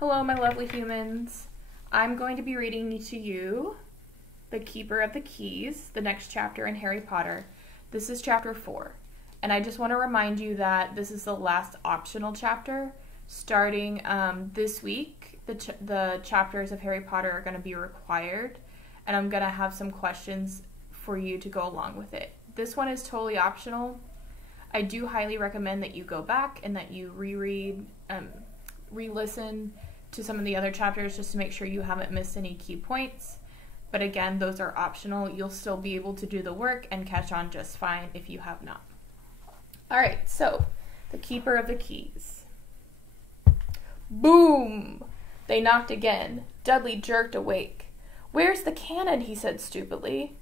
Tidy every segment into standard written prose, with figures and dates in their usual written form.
Hello, my lovely humans. I'm going to be reading to you The Keeper of the Keys, the next chapter in Harry Potter. This is chapter 4. And I just want to remind you that this is the last optional chapter. Starting this week, the chapters of Harry Potter are going to be required. And I'm going to have some questions for you to go along with it. This one is totally optional. I do highly recommend that you go back and that you reread, re-listen to some of the other chapters just to make sure you haven't missed any key points. But again, those are optional. You'll still be able to do the work and catch on just fine if you have not. Alright, so, The Keeper of the Keys. Boom! They knocked again. Dudley jerked awake. "Where's the cannon?" he said stupidly.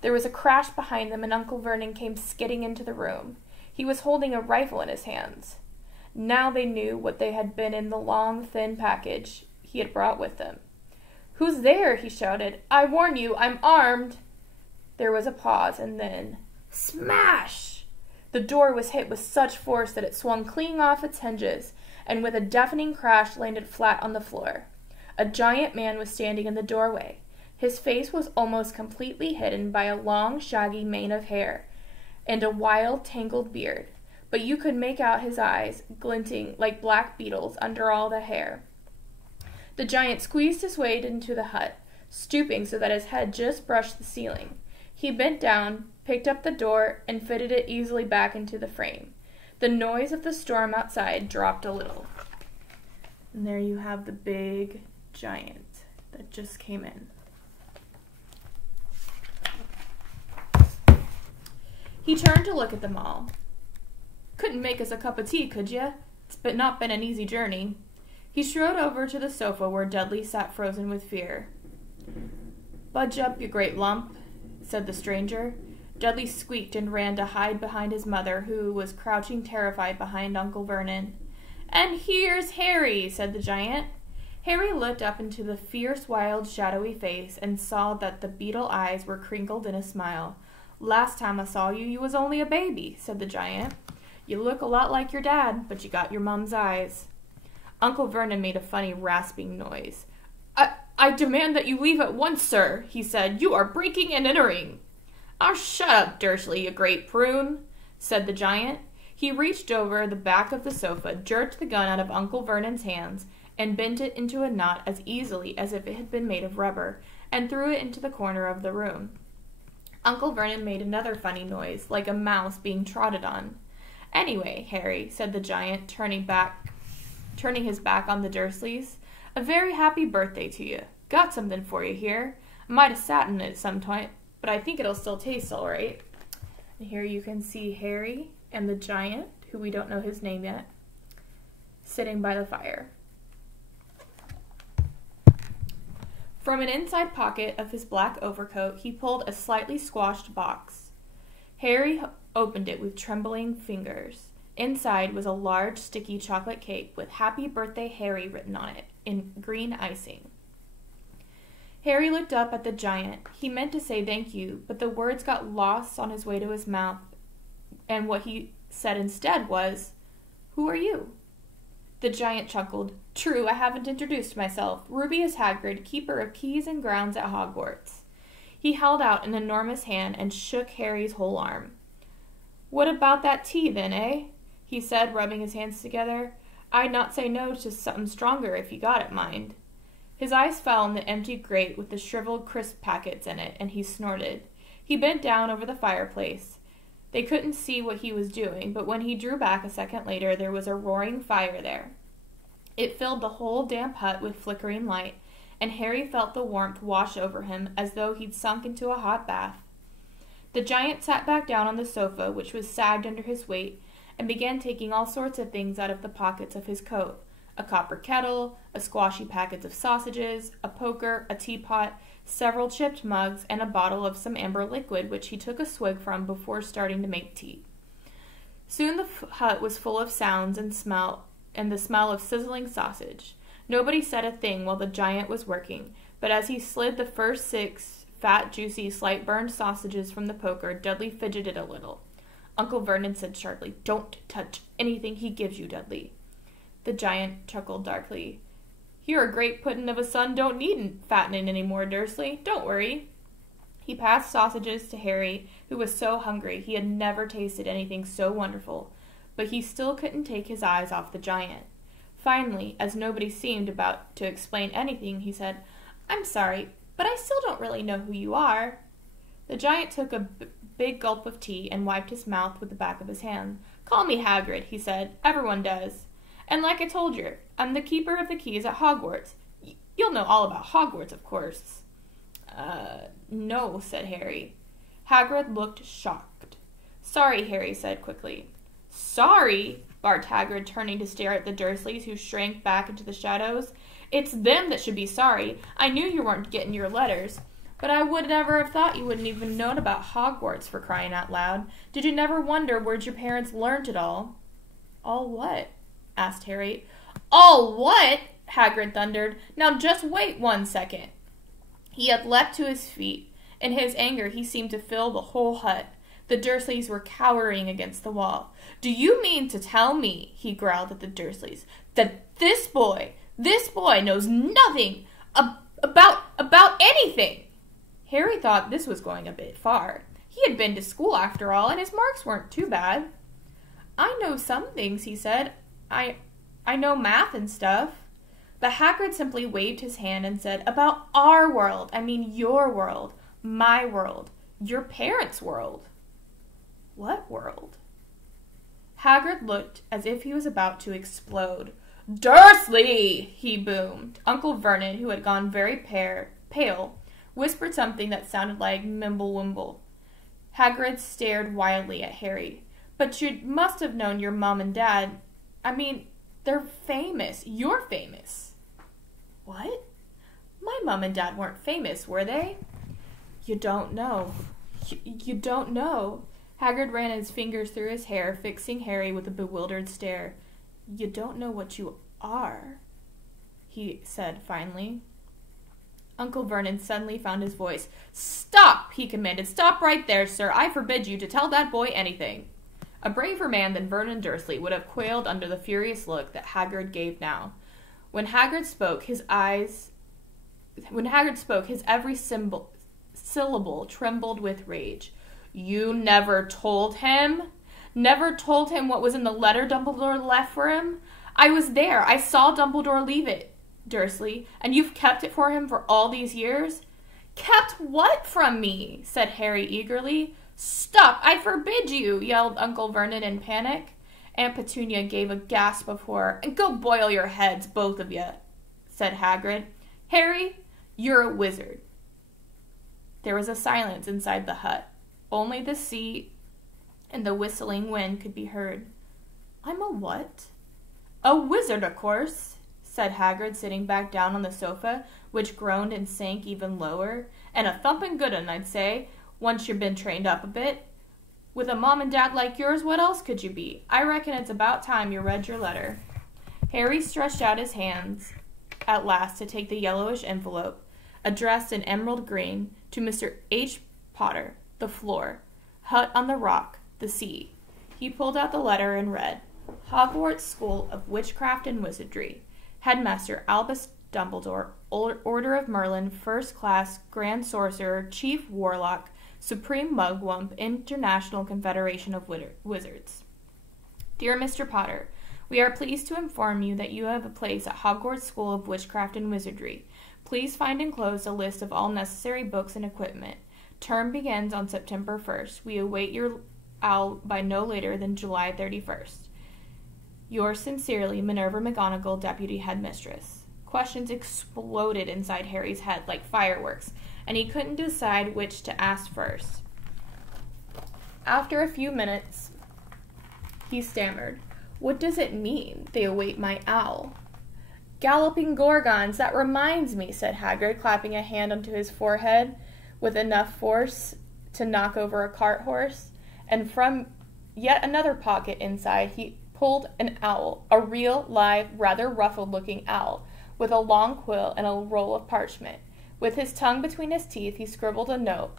There was a crash behind them and Uncle Vernon came skidding into the room. He was holding a rifle in his hands. Now they knew what they had been in the long, thin package he had brought with him. "Who's there?" he shouted. "I warn you, I'm armed." There was a pause, and then, smash! The door was hit with such force that it swung clean off its hinges, and with a deafening crash landed flat on the floor. A giant man was standing in the doorway. His face was almost completely hidden by a long, shaggy mane of hair and a wild, tangled beard, but you could make out his eyes glinting like black beetles under all the hair. The giant squeezed his way into the hut, stooping so that his head just brushed the ceiling. He bent down, picked up the door, and fitted it easily back into the frame. The noise of the storm outside dropped a little. And there you have the big giant that just came in. He turned to look at them all. "Couldn't make us a cup of tea, could ya? It's not been an easy journey." He strode over to the sofa where Dudley sat frozen with fear. "Budge up, you great lump," said the stranger. Dudley squeaked and ran to hide behind his mother, who was crouching terrified behind Uncle Vernon. "And here's Harry," said the giant. Harry looked up into the fierce, wild, shadowy face and saw that the beetle eyes were crinkled in a smile. "Last time I saw you, you was only a baby," said the giant. "You look a lot like your dad, but you got your mum's eyes." Uncle Vernon made a funny rasping noise. I demand that you leave at once, sir," he said. "You are breaking and entering." "Oh, shut up, Dursley, you great prune," said the giant. He reached over the back of the sofa, jerked the gun out of Uncle Vernon's hands, and bent it into a knot as easily as if it had been made of rubber, and threw it into the corner of the room. Uncle Vernon made another funny noise, like a mouse being trotted on. "Anyway, Harry," said the giant, turning his back on the Dursleys, "a very happy birthday to you. Got something for you here. I might have sat in it some time, but I think it'll still taste all right." And here you can see Harry and the giant, who we don't know his name yet, sitting by the fire. From an inside pocket of his black overcoat, he pulled a slightly squashed box. Harry opened it with trembling fingers. Inside was a large, sticky chocolate cake with "Happy Birthday, Harry" written on it, in green icing. Harry looked up at the giant. He meant to say thank you, but the words got lost on his way to his mouth, and what he said instead was, "Who are you?" The giant chuckled. "True, I haven't introduced myself. Rubeus Hagrid, keeper of keys and grounds at Hogwarts." He held out an enormous hand and shook Harry's whole arm. "What about that tea, then, eh?" he said, rubbing his hands together. "I'd not say no to something stronger if you got it, mind." His eyes fell on the empty grate with the shriveled crisp packets in it, and he snorted. He bent down over the fireplace. They couldn't see what he was doing, but when he drew back a second later, there was a roaring fire there. It filled the whole damp hut with flickering light, and Harry felt the warmth wash over him as though he'd sunk into a hot bath. The giant sat back down on the sofa, which was sagged under his weight, and began taking all sorts of things out of the pockets of his coat. A copper kettle, a squashy packet of sausages, a poker, a teapot, several chipped mugs, and a bottle of some amber liquid, which he took a swig from before starting to make tea. Soon the hut was full of sounds and the smell of sizzling sausage. Nobody said a thing while the giant was working, but as he slid the first 6 fat, juicy, slight burned sausages from the poker, Dudley fidgeted a little. Uncle Vernon said sharply, "Don't touch anything he gives you, Dudley." The giant chuckled darkly. You're a great puddin' of a son, don't need fattening any more, Dursley. Don't worry. He passed sausages to Harry, who was so hungry he had never tasted anything so wonderful, but he still couldn't take his eyes off the giant. Finally, as nobody seemed about to explain anything, he said, I'm sorry, but I still don't really know who you are. The giant took a big gulp of tea and wiped his mouth with the back of his hand. Call me Hagrid, he said. Everyone does. And like I told you, I'm the keeper of the keys at Hogwarts. You'll know all about Hogwarts, of course. No, said Harry. Hagrid looked shocked. Sorry, Harry said quickly. Sorry? Barked Hagrid, turning to stare at the Dursleys, who shrank back into the shadows. It's them that should be sorry. I knew you weren't getting your letters. But I would never have thought you wouldn't even known about Hogwarts, for crying out loud. Did you never wonder where'd your parents learnt it all? All what? Asked Harry. All what? Hagrid thundered. Now just wait 1 second. He had leapt to his feet. In his anger, he seemed to fill the whole hut. The Dursleys were cowering against the wall. Do you mean to tell me, he growled at the Dursleys, that this boy knows nothing about anything? Harry thought this was going a bit far. He had been to school after all, and his marks weren't too bad. I know some things, he said. I know math and stuff. But Hagrid simply waved his hand and said, about our world. I mean your world. My world. Your parents' world. What world? Hagrid looked as if he was about to explode. Dursley! He boomed. Uncle Vernon, who had gone very pale, whispered something that sounded like Mimble-Wimble. Hagrid stared wildly at Harry. But you must have known your mom and dad. I mean, they're famous. You're famous. What? My mom and dad weren't famous, were they? You don't know. You don't know. Hagrid ran his fingers through his hair, fixing Harry with a bewildered stare. You don't know what you are, he said finally. Uncle Vernon suddenly found his voice. Stop, he commanded. Stop right there, sir. I forbid you to tell that boy anything. A braver man than Vernon Dursley would have quailed under the furious look that Hagrid gave now. When Hagrid spoke, his every syllable trembled with rage. You never told him? Never told him what was in the letter Dumbledore left for him? I was there. I saw Dumbledore leave it, Dursley, and you've kept it for him for all these years? Kept what from me? Said Harry eagerly. Stop! I forbid you! Yelled Uncle Vernon in panic. Aunt Petunia gave a gasp of horror. And go boil your heads, both of you, said Hagrid. Harry, you're a wizard. There was a silence inside the hut. Only the sea and the whistling wind could be heard. I'm a what? A wizard, of course, said Hagrid, sitting back down on the sofa, which groaned and sank even lower. And a thumping good un, I'd say, once you've been trained up a bit. With a mom and dad like yours, what else could you be? I reckon it's about time you read your letter. Harry stretched out his hands at last to take the yellowish envelope, addressed in emerald green, to Mr. H. Potter, the floor, hut on the rock, the sea. He pulled out the letter and read, Hogwarts School of Witchcraft and Wizardry, Headmaster Albus Dumbledore, Order of Merlin, First Class, Grand Sorcerer, Chief Warlock, Supreme Mugwump, International Confederation of Wizards. Dear Mr. Potter, we are pleased to inform you that you have a place at Hogwarts School of Witchcraft and Wizardry. Please find enclosed a list of all necessary books and equipment. Term begins on September 1st. We await your owl by no later than July 31st. Yours sincerely, Minerva McGonagall, Deputy Headmistress. Questions exploded inside Harry's head like fireworks, and he couldn't decide which to ask first. After a few minutes, he stammered, What does it mean, they await my owl? Galloping Gorgons, that reminds me, said Hagrid, clapping a hand onto his forehead with enough force to knock over a cart horse, and from yet another pocket inside he pulled an owl, a real, live, rather ruffled-looking owl, with a long quill and a roll of parchment. With his tongue between his teeth, he scribbled a note,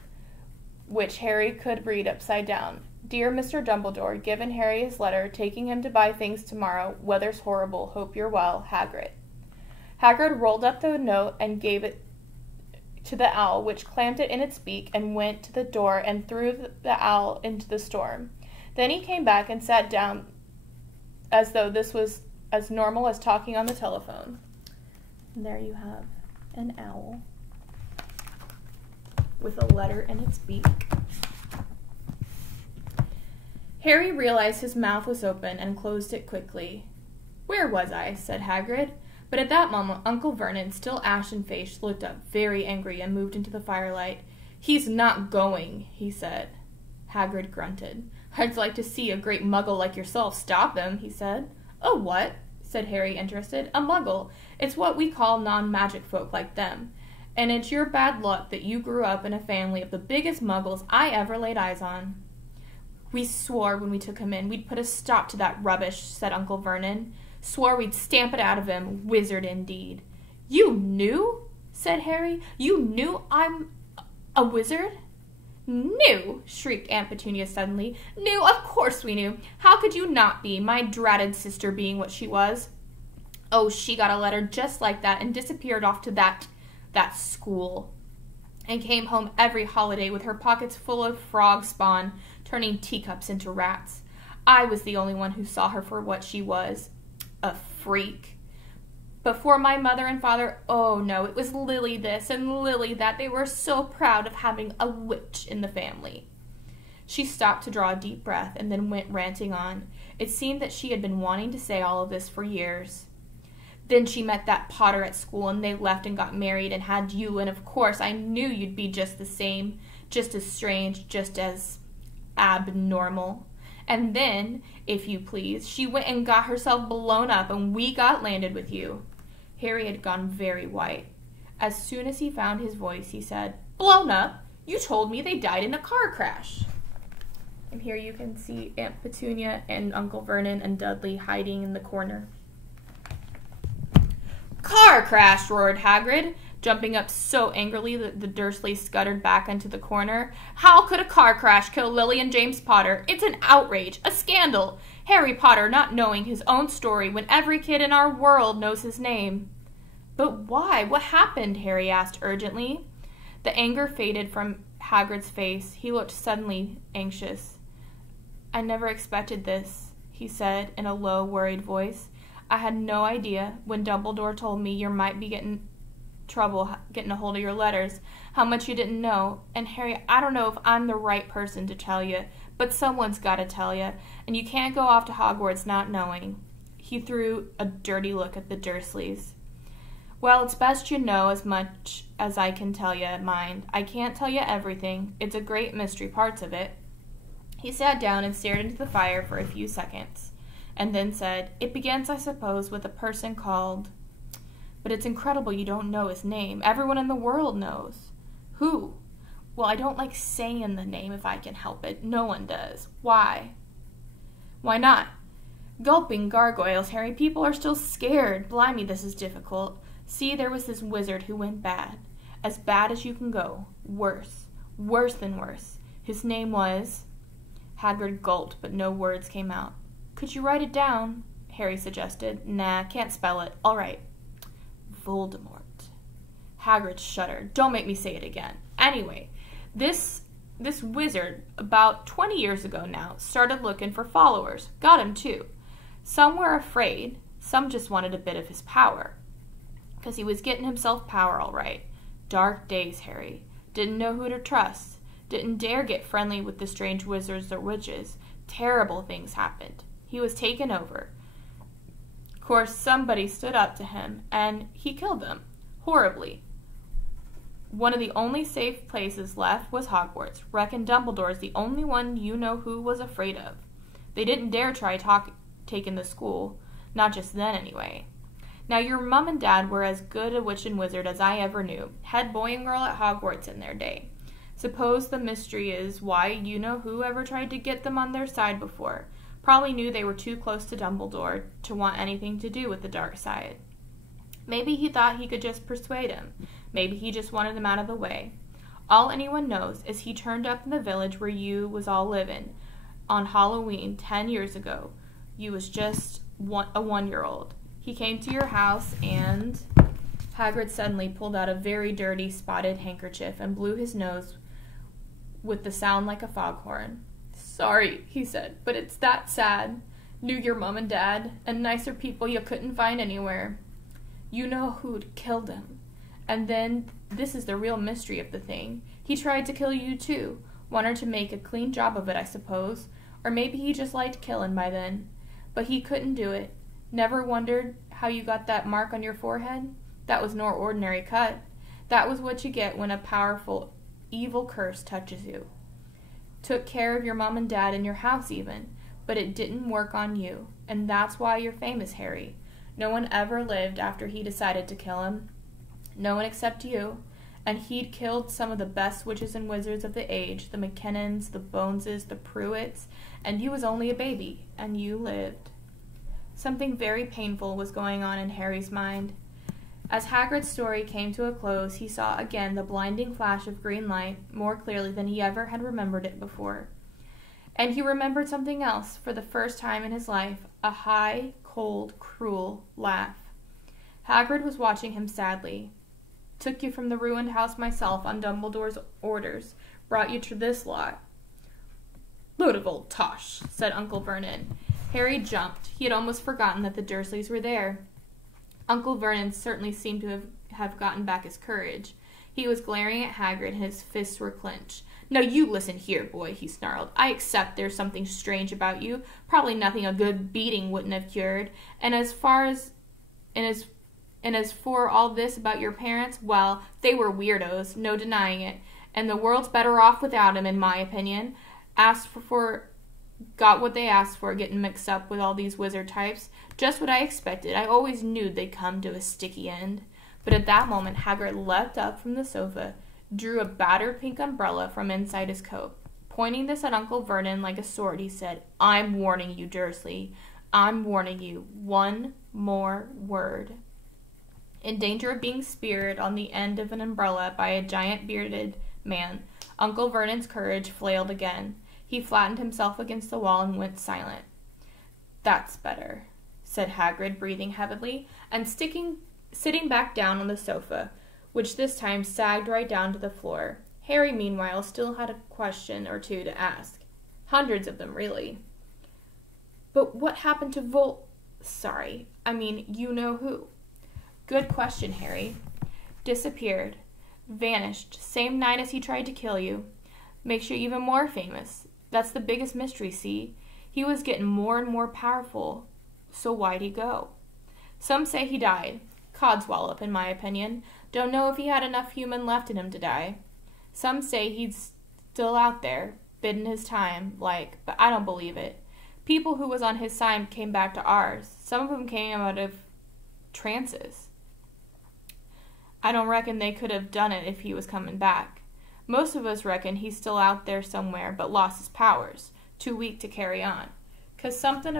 which Harry could read upside down. Dear Mr. Dumbledore, given Harry his letter, taking him to buy things tomorrow. Weather's horrible. Hope you're well. Hagrid. Hagrid rolled up the note and gave it to the owl, which clamped it in its beak and went to the door and threw the owl into the storm. Then he came back and sat down as though this was as normal as talking on the telephone. And there you have an owl with a letter in its beak. Harry realized his mouth was open and closed it quickly. "Where was I?" said Hagrid. But at that moment, Uncle Vernon, still ashen-faced, looked up, very angry, and moved into the firelight. "He's not going," he said. Hagrid grunted. "I'd like to see a great muggle like yourself stop him," he said. "A what?" said Harry, interested. "A muggle. It's what we call non-magic folk like them. And it's your bad luck that you grew up in a family of the biggest muggles I ever laid eyes on." "We swore when we took him in we'd put a stop to that rubbish," said Uncle Vernon. "Swore we'd stamp it out of him. Wizard, indeed." "You knew?" said Harry. "You knew I'm a wizard?" "Knew?" shrieked Aunt Petunia suddenly. "Knew? Of course we knew. How could you not be, my dratted sister being what she was? Oh, she got a letter just like that and disappeared off to that school, and came home every holiday with her pockets full of frog spawn, turning teacups into rats. I was the only one who saw her for what she was, a freak. Before my mother and father, oh no, it was Lily this and Lily that. They were so proud of having a witch in the family." She stopped to draw a deep breath and then went ranting on. It seemed that she had been wanting to say all of this for years. "Then she met that Potter at school, and they left and got married and had you, and of course I knew you'd be just the same, just as strange, just as abnormal. And then, if you please, she went and got herself blown up, and we got landed with you." Harry had gone very white. As soon as he found his voice, he said, "Blown up? You told me they died in a car crash." And here you can see Aunt Petunia and Uncle Vernon and Dudley hiding in the corner. "Car crash!" roared Hagrid, jumping up so angrily that the Dursleys scuttered back into the corner. "How could a car crash kill Lily and James Potter? It's an outrage, a scandal. Harry Potter not knowing his own story when every kid in our world knows his name." "But why? What happened?" Harry asked urgently. The anger faded from Hagrid's face. He looked suddenly anxious. "I never expected this," he said in a low, worried voice. "I had no idea, when Dumbledore told me you might be getting trouble getting a hold of your letters, how much you didn't know. And Harry, I don't know if I'm the right person to tell you, but someone's got to tell you, and you can't go off to Hogwarts not knowing." He threw a dirty look at the Dursleys. "Well, it's best you know as much as I can tell you, mind. I can't tell you everything. It's a great mystery, parts of it." He sat down and stared into the fire for a few seconds, and then said, "It begins, I suppose, with a person called... But it's incredible you don't know his name. Everyone in the world knows." "Who?" "Well, I don't like saying the name if I can help it. No one does." "Why?" "Why not?" "Gulping gargoyles, Harry. People are still scared. Blimey, this is difficult. See, there was this wizard who went bad. As bad as you can go. Worse. Worse than worse. His name was..." Hagrid gulped, but no words came out. "Could you write it down?" Harry suggested. "Nah, can't spell it. All right. Voldemort." Hagrid shuddered. "Don't make me say it again. Anyway, this wizard, about 20 years ago now, started looking for followers. Got him, too. Some were afraid. Some just wanted a bit of his power. 'Cause he was getting himself power all right. Dark days, Harry. Didn't know who to trust. Didn't dare get friendly with the strange wizards or witches. Terrible things happened. He was taken over. Of course, somebody stood up to him, and he killed them. Horribly. One of the only safe places left was Hogwarts. Reckon Dumbledore's the only one you know who was afraid of. They didn't dare try taking the school. Not just then, anyway. Now, your mum and dad were as good a witch and wizard as I ever knew. Head boy and girl at Hogwarts in their day. Suppose the mystery is why you know who ever tried to get them on their side before. Probably knew they were too close to Dumbledore to want anything to do with the dark side. Maybe he thought he could just persuade him. Maybe he just wanted them out of the way. All anyone knows is he turned up in the village where you was all living on Halloween 10 years ago. You was just a 1-year-old. He came to your house and Hagrid suddenly pulled out a very dirty, spotted handkerchief and blew his nose with the sound like a foghorn. "Sorry," he said, "but it's that sad. Knew your mom and dad, and nicer people you couldn't find anywhere. You know who'd killed him. And then, this is the real mystery of the thing. He tried to kill you too. Wanted to make a clean job of it, I suppose. Or maybe he just liked killin' by then. But he couldn't do it. Never wondered how you got that mark on your forehead? That was no ordinary cut. That was what you get when a powerful, evil curse touches you. Took care of your mom and dad in your house even, but it didn't work on you, and that's why you're famous, Harry. No one ever lived after he decided to kill him. No one except you. And he'd killed some of the best witches and wizards of the age, the McKinnons, the Boneses, the Pruitts, and you was only a baby, and you lived." Something very painful was going on in Harry's mind. As Hagrid's story came to a close, he saw again the blinding flash of green light more clearly than he ever had remembered it before. And he remembered something else for the first time in his life, a high, cold, cruel laugh. Hagrid was watching him sadly. "Took you from the ruined house myself on Dumbledore's orders. Brought you to this lot." "Load of old tosh," said Uncle Vernon. Harry jumped. He had almost forgotten that the Dursleys were there. Uncle Vernon certainly seemed to have gotten back his courage. He was glaring at Hagrid and his fists were clenched. "Now you listen here, boy," he snarled. "I accept there's something strange about you. Probably nothing a good beating wouldn't have cured. And as for all this about your parents, well, they were weirdos, no denying it. And the world's better off without 'em, in my opinion. Got what they asked for, getting mixed up with all these wizard types. Just what I expected. I always knew they'd come to a sticky end." But at that moment, Hagrid leapt up from the sofa, drew a battered pink umbrella from inside his coat. Pointing this at Uncle Vernon like a sword, he said, "I'm warning you, Dursley. I'm warning you. One more word." In danger of being speared on the end of an umbrella by a giant bearded man, Uncle Vernon's courage flailed again. He flattened himself against the wall and went silent. "That's better," said Hagrid, breathing heavily, and sitting back down on the sofa, which this time sagged right down to the floor. Harry, meanwhile, still had a question or two to ask. Hundreds of them, really. "But what happened to you know who?" "Good question, Harry." "Disappeared. Vanished. Same night as he tried to kill you. Makes you even more famous. That's the biggest mystery, see? He was getting more and more powerful. So why'd he go? Some say he died. Codswallop, in my opinion. Don't know if he had enough human left in him to die. Some say he's still out there, biding his time, but I don't believe it. People who was on his side came back to ours. Some of them came out of trances. I don't reckon they could have done it if he was coming back. Most of us reckon he's still out there somewhere, but lost his powers, too weak to carry on. 'Cause something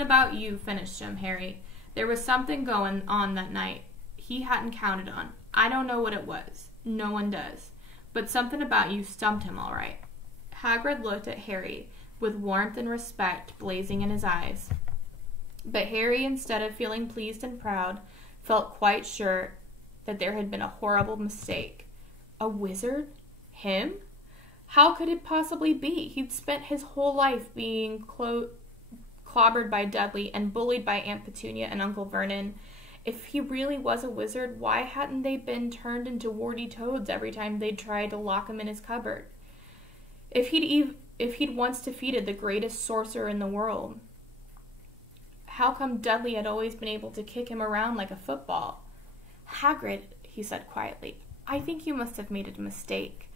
about you finished him, Harry. There was something going on that night he hadn't counted on. I don't know what it was. No one does. But something about you stumped him all right." Hagrid looked at Harry with warmth and respect blazing in his eyes. But Harry, instead of feeling pleased and proud, felt quite sure that there had been a horrible mistake. A wizard? Him? How could it possibly be? He'd spent his whole life being clobbered by Dudley and bullied by Aunt Petunia and Uncle Vernon. If he really was a wizard, why hadn't they been turned into warty toads every time they'd tried to lock him in his cupboard? If he'd once defeated the greatest sorcerer in the world, how come Dudley had always been able to kick him around like a football? "Hagrid," he said quietly, "I think you must have made a mistake.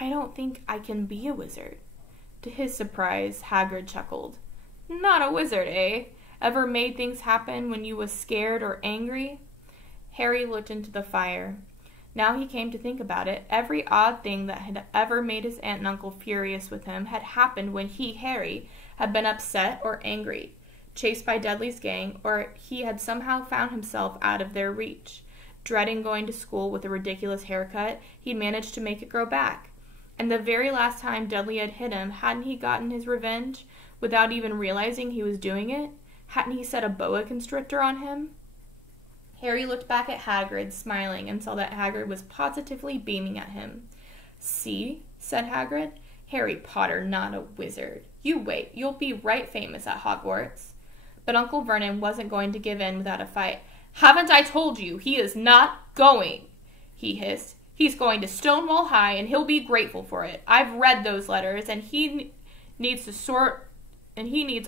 I don't think I can be a wizard." To his surprise, Hagrid chuckled. "Not a wizard, eh? Ever made things happen when you was scared or angry?" Harry looked into the fire. Now he came to think about it. Every odd thing that had ever made his aunt and uncle furious with him had happened when he, Harry, had been upset or angry, chased by Dudley's gang, or he had somehow found himself out of their reach. Dreading going to school with a ridiculous haircut, he'd managed to make it grow back. And the very last time Dudley had hit him, hadn't he gotten his revenge without even realizing he was doing it? Hadn't he set a boa constrictor on him? Harry looked back at Hagrid, smiling, and saw that Hagrid was positively beaming at him. "See?" said Hagrid. "Harry Potter, not a wizard. You wait, you'll be right famous at Hogwarts." But Uncle Vernon wasn't going to give in without a fight. "Haven't I told you he is not going?" he hissed. "He's going to Stonewall High, and he'll be grateful for it. I've read those letters, and he needs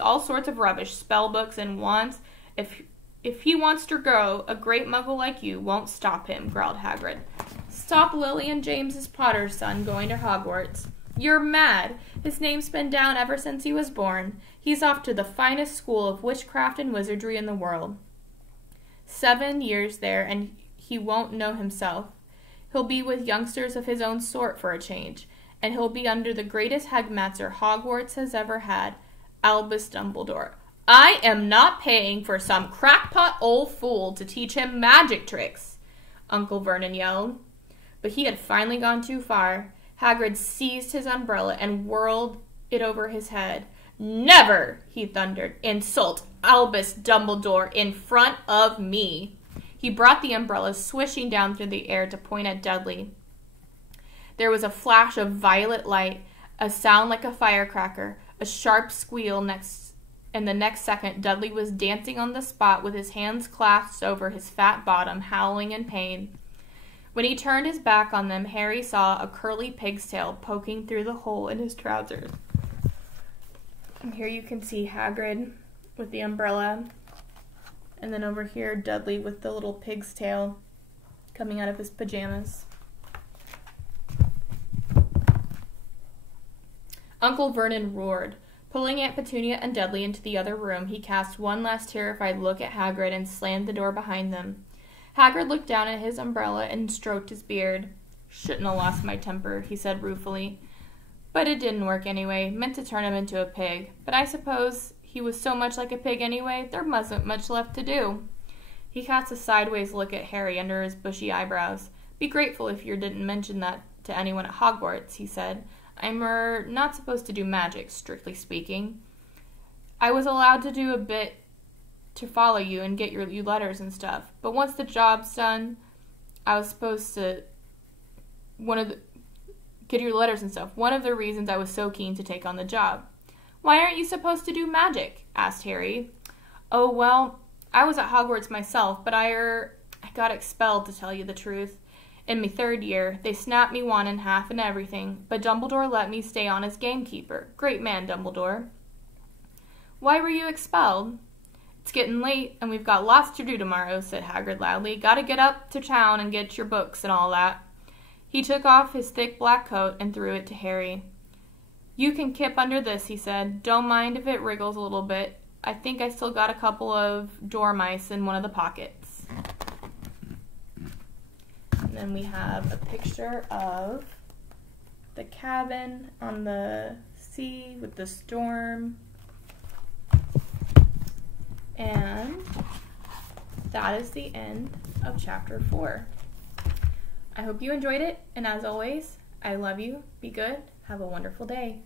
all sorts of rubbish, spell books and wands. If he wants to grow, a great muggle like you won't stop him," growled Hagrid. "Stop Lily and James's Potter's son going to Hogwarts. You're mad. His name's been down ever since he was born. He's off to the finest school of witchcraft and wizardry in the world. 7 years there, and he won't know himself. He'll be with youngsters of his own sort for a change, and he'll be under the greatest headmaster Hogwarts has ever had, Albus Dumbledore. I am not paying for some crackpot old fool to teach him magic tricks," Uncle Vernon yelled. But he had finally gone too far. Hagrid seized his umbrella and whirled it over his head. "Never," he thundered, "insult Albus Dumbledore in front of me." He brought the umbrella swishing down through the air to point at Dudley. There was a flash of violet light, a sound like a firecracker, a sharp squeal and the next second Dudley was dancing on the spot with his hands clasped over his fat bottom, howling in pain. When he turned his back on them, Harry saw a curly pig's tail poking through the hole in his trousers. And here you can see Hagrid with the umbrella, and then over here Dudley with the little pig's tail coming out of his pajamas. Uncle Vernon roared. Pulling Aunt Petunia and Dudley into the other room, he cast one last terrified look at Hagrid and slammed the door behind them. Hagrid looked down at his umbrella and stroked his beard. "Shouldn't have lost my temper," he said ruefully. "But it didn't work anyway. Meant to turn him into a pig. But I suppose he was so much like a pig anyway, there wasn't much left to do." He cast a sideways look at Harry under his bushy eyebrows. "Be grateful if you didn't mention that to anyone at Hogwarts," he said. "I'm not supposed to do magic, strictly speaking. I was allowed to do a bit to follow you and get you letters and stuff. But once the job's done, I was supposed to get your letters and stuff. One of the reasons I was so keen to take on the job." "Why aren't you supposed to do magic?" asked Harry. "Oh, well, I was at Hogwarts myself, but I got expelled, to tell you the truth. In my 3rd year, they snapped me wand in half and everything, but Dumbledore let me stay on as gamekeeper. Great man, Dumbledore." "Why were you expelled?" "It's getting late, and we've got lots to do tomorrow," said Hagrid loudly. "Gotta get up to town and get your books and all that." He took off his thick black coat and threw it to Harry. "You can kip under this," he said. "Don't mind if it wriggles a little bit. I think I still got a couple of dormice in one of the pockets." And then we have a picture of the cabin on the sea with the storm. And that is the end of chapter 4. I hope you enjoyed it, and as always, I love you, be good, have a wonderful day.